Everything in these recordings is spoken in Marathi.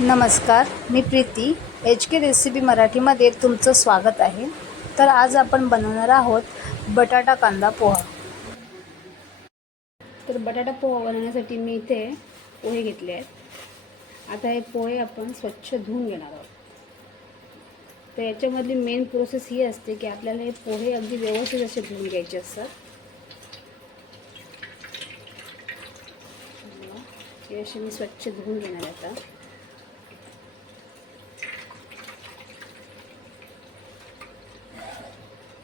नमस्कार मी प्रीती. एच के रेसिपी मराठीमध्ये तुमचं स्वागत आहे. तर आज आपण बनवणार आहोत बटाटा कांदा पोहा. तर बटाटा पोहा बनवण्यासाठी मी इथे पोहे घेतले आहेत. आता हे पोहे आपण स्वच्छ धुवून घेणार आहोत. तर याच्यामधली मेन प्रोसेस ही असते की आपल्याला हे पोहे अगदी व्यवस्थित असे धुवून घ्यायचे असतात. हे असे मी स्वच्छ धुवून घेणार आता.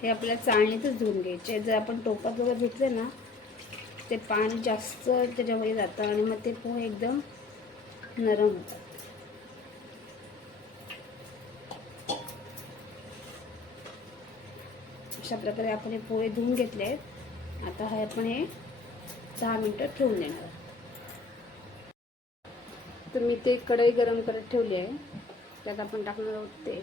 हे आपल्याला चाळणीतच धुवून घ्यायचे. जर आपण टोपात वगैरे धुतले ना ते पाणी जास्त त्याच्यामध्ये जातं आणि मग ते पोहे एकदम नरम होतात. अशा प्रकारे आपण हे पोहे धुवून घेतले आहेत. आता हे आपण हे दहा मिनटं ठेवून देणार आहोत. तर मी ते कढई गरम करत ठेवली आहे. त्यात आपण टाकणार आहोत ते.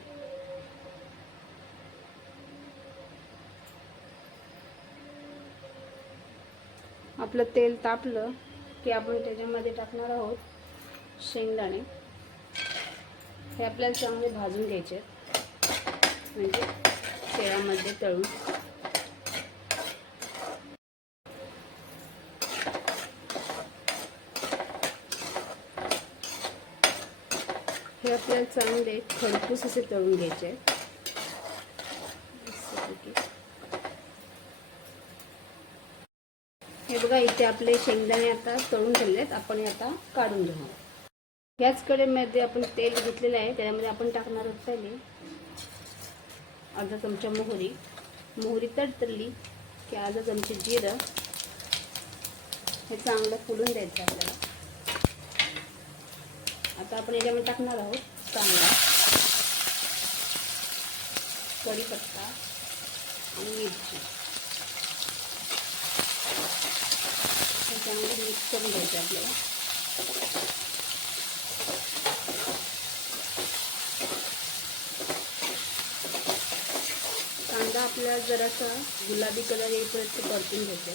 आपलं तेल तापलं की आपण त्याच्यामध्ये टाकणार आहोत शेंगदाणे. हे आपल्याला चांगले भाजून घ्यायचे म्हणजे तेलामध्ये तळून. हे आपल्याला चांगले खरपूस असे तळून घ्यायचे आहेत. हे बघा इथे आपले शेंगदाणे आता तळून ठेवले आहेत आपण हे आता काढून घेऊ याच कडेमध्ये आपण तेल घेतलेलं आहे. त्याच्यामध्ये आपण टाकणार आहोत पहिले अर्धा चमचा मोहरी. मोहरी तडतडली की अर्धा चमचे जिरं. हे चांगलं फुलून द्यायचं आपल्याला. आता आपण याच्यामध्ये टाकणार आहोत चांगला कढीपत्ता आणि मिरची. हे चांगलं मिक्स करून घ्यायचं आपल्याला. कांदा आपल्याला जरासा गुलाबी कलर येईपर्यंत परतून घ्यायचा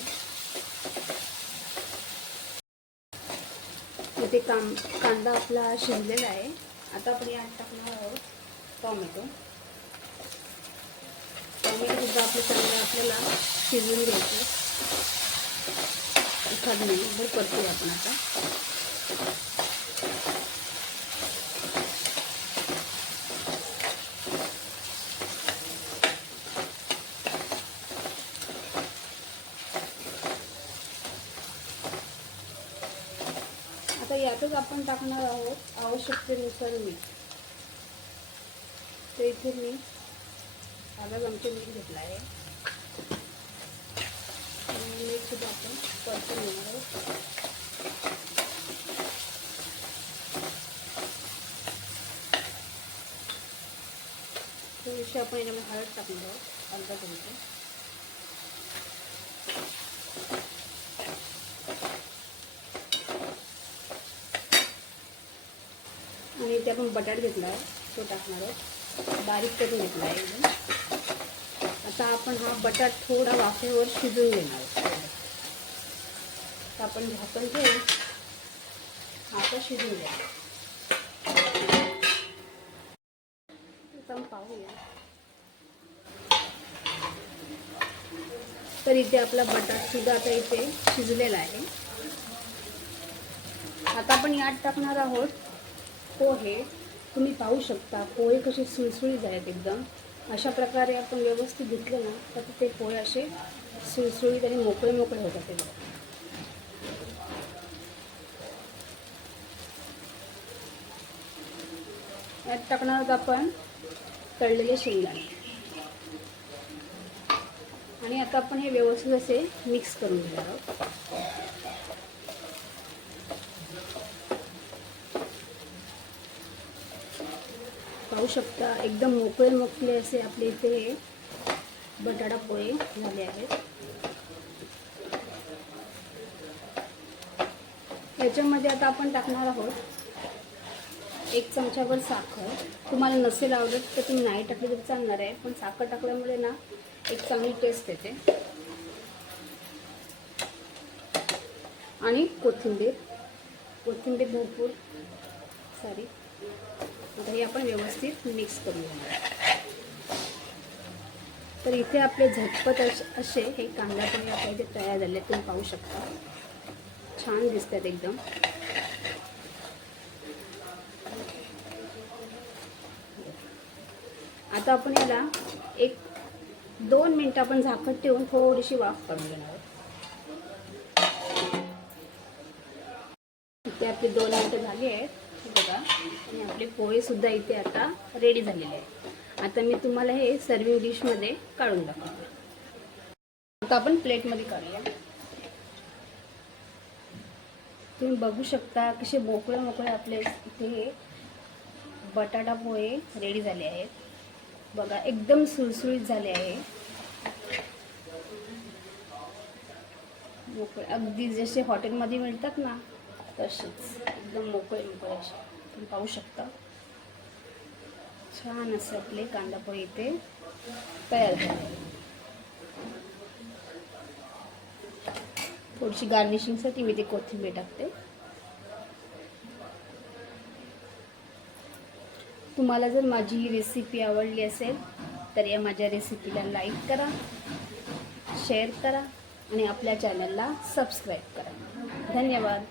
इथे काम कांदा आपला शिजलेला आहे. आता आपण यात टाकणार आहोत टॉमॅटो. टॉमॅटोसुद्धा आपलं चांगलं आपल्याला शिजवून घ्यायचं एखाद मिनिटभर परतूया आपण आता. आता यातच आपण टाकणार आहोत आवश्यकतेनुसार मीठ. तर इथे मी आता चमचे मीठ घेतला आहे सुद्धा आपण परतून घेणार आहोत. थोडीशी आपण याच्यामध्ये हळद टाकणार आहोत अर्धा चमचे आणि इथे आपण बटाट घेतला आहे तो टाकणार आहोत. बारीक करून घेतला आहे एकदम. आता आपण हा बटाट थोडा वाफेवर शिजून घेणार आहोत. तर आपण झाकण ठेवून आता शिजून घ्या आपण पाहूया. तर इथे आपला बटाट सुद्धा आता इथे शिजलेला आहे. आता आपण यात टाकणार आहोत पोहे. तुम्ही पाहू शकता पोहे कसे सुळसुळीत आहेत एकदम. अशा प्रकारे आपण व्यवस्थित घेतलं ना तर ते पोहे असे सुळसुळीत आणि मोकळे मोकळे होतात ते यात टाकणार आहोत आपण तळलेले शेंगदाणे. आणि आता आपण हे व्यवस्थित असे मिक्स करून घेणार आहोत. पाहू शकता एकदम मोकळे मोकळे असे आपले इथे बटाटा पोहे झाले आहेत. याच्यामध्ये आता आपण टाकणार आहोत एक चमचाभर साखर. तुम्हाला नसेल आवडत तर तुम्ही नाही टाकली तरी चालणार आहे. पण साखर टाकल्यामुळे ना एक चांगली टेस्ट येते. आणि कोथिंबीर. कोथिंबीर भरपूर. सारी आता हे आपण व्यवस्थित मिक्स करून घेणार तर इथे आपले झटपट अश- असे हे कांदा पोहे आपल्या इथे तयार झाले. तुम्ही पाहू शकता. छान दिसतात एकदम. आता आपण याला एक दोन मिनटं आपण झाकण ठेवून थोडीशी वाफ करून घेणार इथे आपली दोन मिनटं झाली आहेत. बघा. आणि आपले पोहेसुद्धा इथे आता रेडी झालेले आहेत आता मी तुम्हाला हे सर्विंग डिशमध्ये काढून दाखवते. आता आपण प्लेटमध्ये काढूया. तुम्ही बघू शकता कसे मोकळे मोकळे आपले इथे बटाटा पोहे रेडी झाले आहेत. बघा एकदम सुळसुळीत झाले आहे. मोकळे अगदी जसे हॉटेलमध्ये मिळतात ना तसेच. एकदम मोकळे मोकळे असे. तुम्ही पाहू शकता. छान असे आपले कांदापोळी इथे तयार झाले. थोडीशी गार्निशिंगसाठी मी ते कोथिंबीर टाकते. तुम्हाला जर माझी ही रेसिपी आवडली असेल तर या माझ्या रेसिपीला लाईक करा शेअर करा आणि आपल्या चॅनलला सबस्क्राईब करा. धन्यवाद.